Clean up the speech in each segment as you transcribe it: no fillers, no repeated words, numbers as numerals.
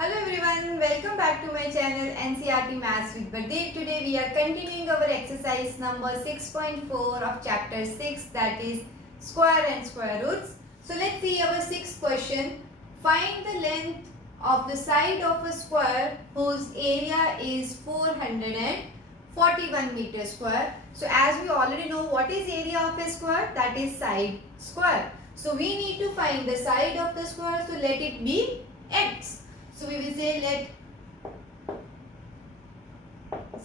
Hello everyone, welcome back to my channel NCERT Maths with Pradeep. Today we are continuing our exercise number 6.4 of chapter 6, that is square and square roots. So let's see our sixth question. Find the length of the side of a square whose area is 441 meters square. So as we already know, what is area of a square? That is side square. So we need to find the side of the square, so let it be x. So we will say let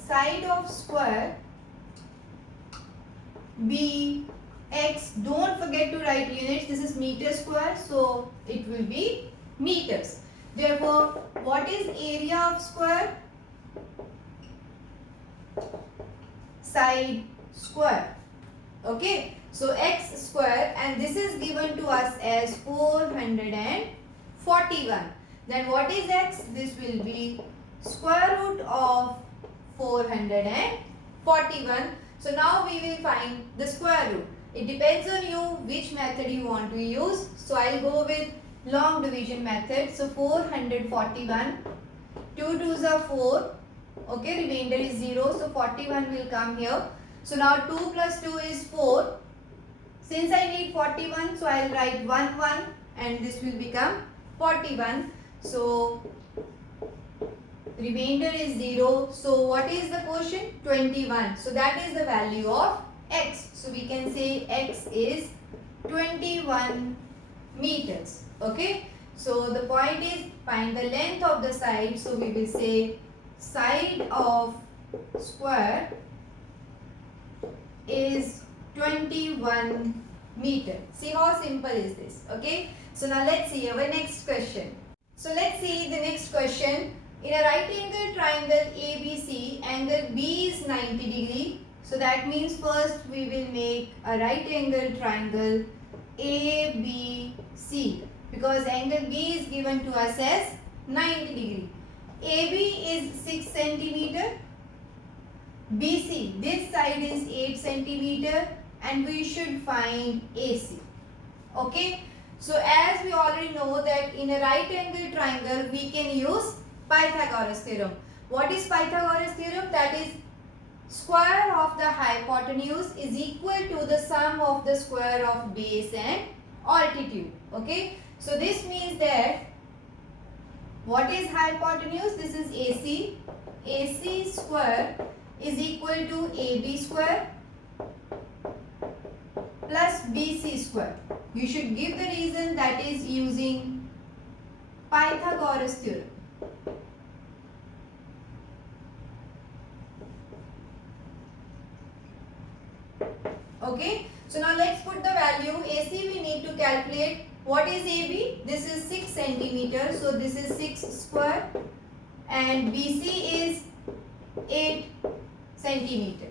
side of square be x. Don't forget to write units. This is meter square, so it will be meters. Therefore, what is area of square? Side square. Okay. So x square, and this is given to us as 441. Then what is x? This will be square root of 441. So now we will find the square root. It depends on you which method you want to use. So I'll go with long division method. So 441. 2 2s are 4. Okay, remainder is 0. So 41 will come here. So now 2 plus 2 is 4. Since I need 41, so I'll write 1 1 and this will become 41. So remainder is 0. So what is the quotient? 21. So that is the value of x. So we can say x is 21 meters. Okay. So the point is find the length of the side. So we will say side of square is 21 meter. See how simple is this. Okay. So now let's see our next question. So let's see the next question. In a right angle triangle ABC, angle B is 90 degree. So that means first we will make a right angle triangle ABC, because angle B is given to us as 90 degree. AB is 6 centimeter. BC, this side is 8 centimeter, and we should find AC. Okay. So as we already know that in a right angle triangle we can use Pythagoras theorem. What is Pythagoras theorem? That is square of the hypotenuse is equal to the sum of the square of base and altitude. Okay. So this means that what is hypotenuse? This is AC. AC square is equal to AB square plus BC square. You should give the reason, that is using Pythagoras theorem. Okay. So now let's put the value. AC we need to calculate. What is AB? This is 6 centimeter. So this is 6 square. And BC is 8 centimeter.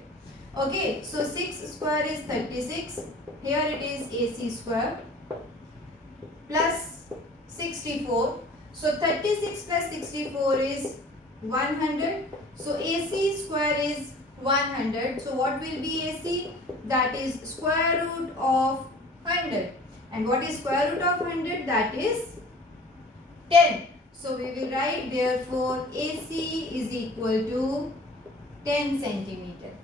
Okay. So 6 square is 36. Here it is AC square plus 64. So 36 plus 64 is 100. So AC square is 100. So what will be AC? That is square root of 100. And what is square root of 100? That is 10. So we will write therefore AC is equal to 10 centimeter.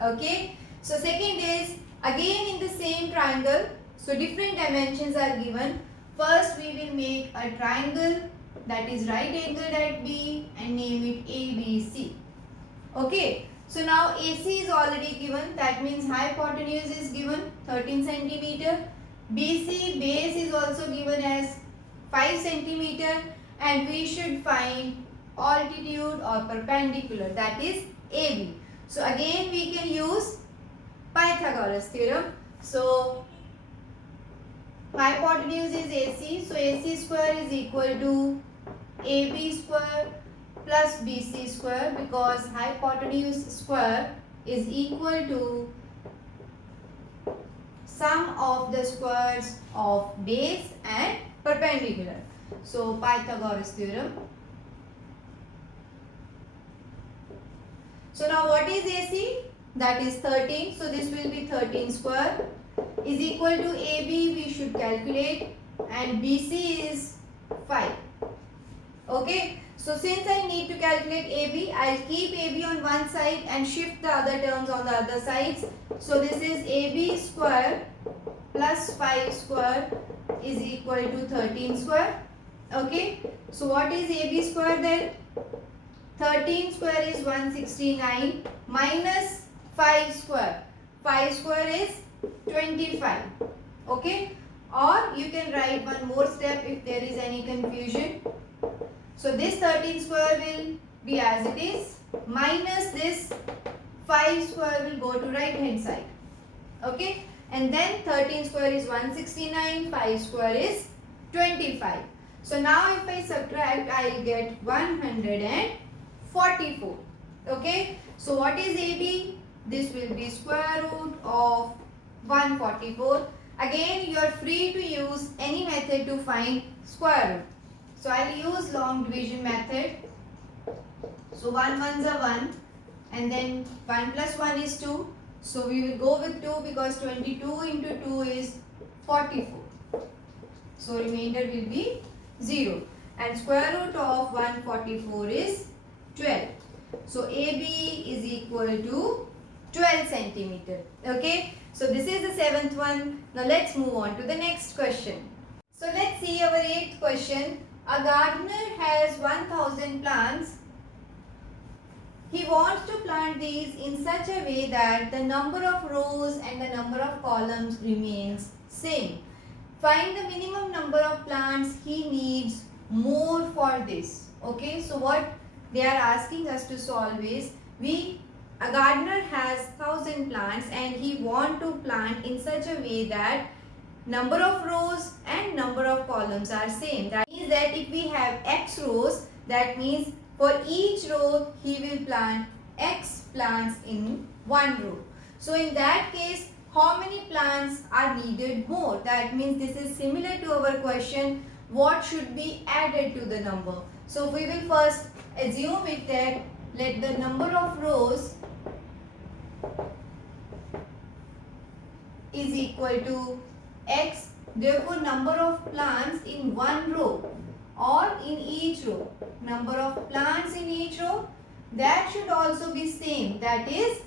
Okay. So second is again in the same triangle. So different dimensions are given. First we will make a triangle that is right angled at B and name it ABC. Okay. So now AC is already given. That means hypotenuse is given 13 centimeter. BC base is also given as 5 centimeter. And we should find altitude or perpendicular, that is AB. So again we can use Pythagoras theorem. So hypotenuse is AC. So AC square is equal to AB square plus BC square, because hypotenuse square is equal to sum of the squares of base and perpendicular. So Pythagoras theorem. So now what is AC? That is 13. So this will be 13 square is equal to AB we should calculate, and BC is 5. Okay, so since I need to calculate AB, I'll keep AB on one side and shift the other terms on the other sides. So this is AB square plus 5 square is equal to 13 square. Okay, so what is AB square then? 13 square is 169 minus 5 square. 5 square is 25. Okay, or you can write one more step if there is any confusion. So this 13 square will be as it is minus this 5 square will go to right hand side. Okay, and then 13 square is 169, 5 square is 25. So now if I subtract, I will get 144. Okay, so what is AB? This will be square root of 144. Again, you are free to use any method to find square root. So I will use long division method. So 1 ones are 1 and then 1 plus 1 is 2. So we will go with 2 because 22 into 2 is 44. So remainder will be 0. And square root of 144 is 12. So AB is equal to 12 centimeter. Okay. So this is the 7th one. Now let's move on to the next question. So let's see our 8th question. A gardener has 1000 plants. He wants to plant these in such a way that the number of rows and the number of columns remains same. Find the minimum number of plants he needs more for this. Okay, so what they are asking us to solve is, a gardener has 1000 plants and he want to plant in such a way that number of rows and number of columns are same. That means that if we have x rows, that means for each row he will plant x plants in one row. So in that case, how many plants are needed more? That means this is similar to our question, what should be added to the number. So we will first assume it that let the number of rows is equal to x. Therefore, number of plants in one row or in each row, number of plants in each row, that should also be same, that is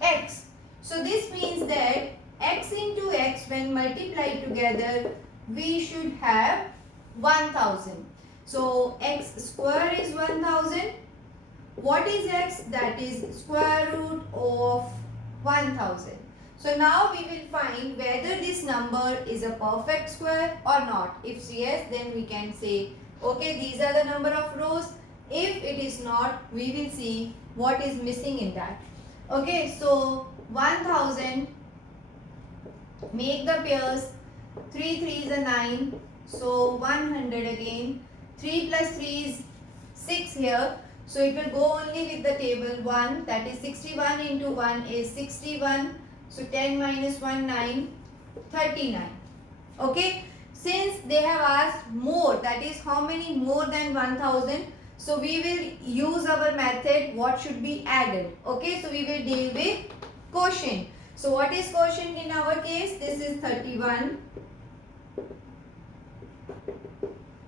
x. So this means that x into x when multiplied together, we should have 1000. So x square is 1000. What is x? That is square root of 1000. So now we will find whether this number is a perfect square or not. If yes, then we can say, okay, these are the number of rows. If it is not, we will see what is missing in that. Okay, so 1000, make the pairs, 3 3s are 9, so 100 again, 3 plus 3 is 6 here. So it will go only with the table 1, that is 61 into 1 is 61. So 10 minus 1, 9, 39. Okay. Since they have asked more, that is how many more than 1000. So we will use our method, what should be added. Okay. So we will deal with quotient. So what is quotient in our case? This is 31.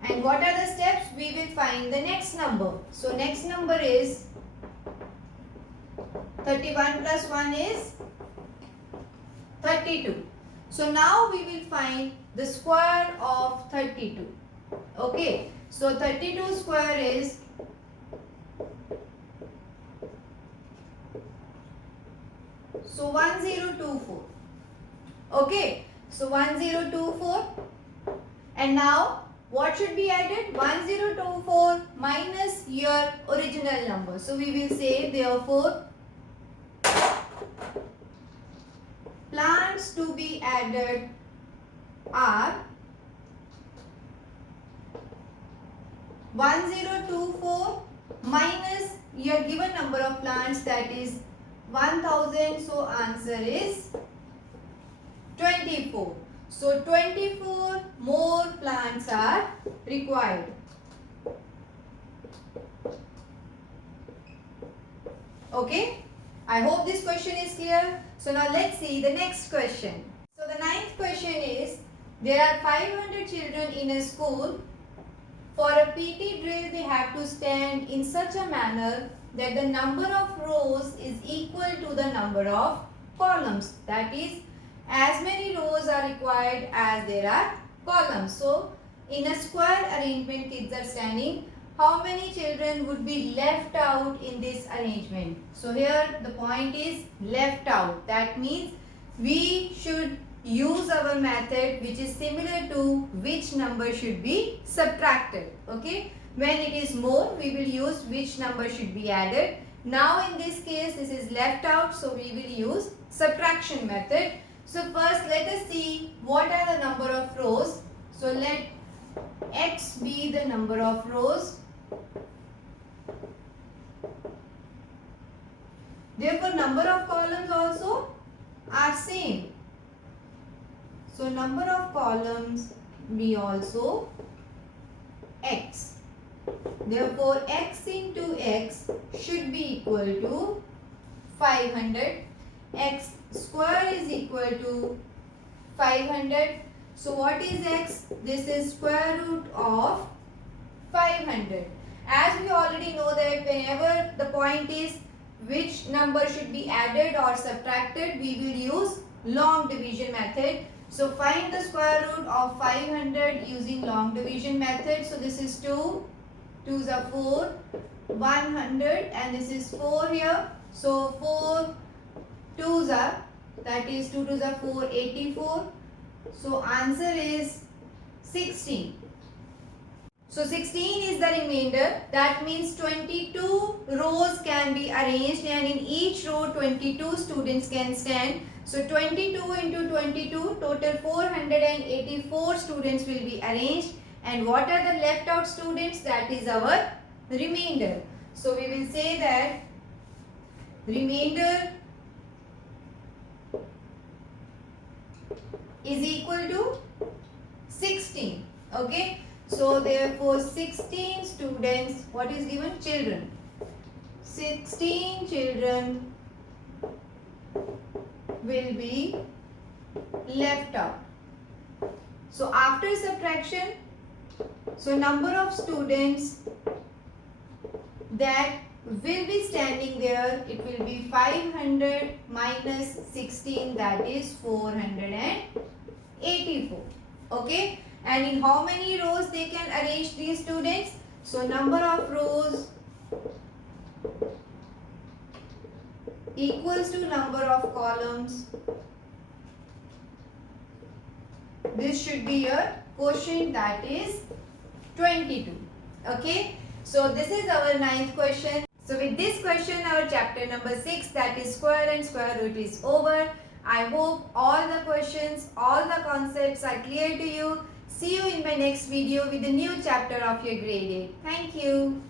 And what are the steps? We will find the next number. So next number is 31 plus 1 is 32. So now we will find the square of 32. Okay. So 32 square is 1024. Okay. So 1024. And now what should be added? 1024 minus your original number. So we will say therefore plants to be added are 1024 minus your given number of plants, that is 1000. So answer is 24. So 24 more plants are required. Okay. I hope this question is clear. So now let's see the next question. So the 9th question is, there are 500 children in a school. For a PT drill, they have to stand in such a manner that the number of rows is equal to the number of columns. That is, as many rows are required as there are columns. So, in a square arrangement, kids are standing. How many children would be left out in this arrangement? So, here the point is left out. That means we should use our method which is similar to which number should be subtracted. Okay. When it is more, we will use which number should be added. Now in this case, this is left out, so we will use subtraction method. So first let us see what are the number of rows. So let x be the number of rows. Therefore number of columns also are same. So number of columns be also x. Therefore x into x should be equal to 500. X square is equal to 500. So what is x? This is square root of 500. As we already know that whenever the point is which number should be added or subtracted, we will use long division method. So find the square root of 500 using long division method. So this is 2, 2s are 4, 100, and this is 4 here. So 4 2s are, that is 2 2s are 4, 84. So answer is 16. So 16 is the remainder. That means 22 rows can be arranged, and in each row 22 students can stand. So 22 into 22, total 484 students will be arranged. And what are the left out students? That is our remainder. So we will say that remainder is equal to 16. Okay. So therefore 16 students, what is given? Children. 16 children will be left out. So after subtraction, so number of students that will be standing there, it will be 500 minus 16, that is 484. Okay. And in how many rows they can arrange these students? So number of rows equals to number of columns. This should be your quotient, that is 22. Okay. So this is our 9th question. So with this question, our chapter number 6, that is square and square root, is over. I hope all the questions, all the concepts are clear to you. See you in my next video with a new chapter of your grade 8. Thank you.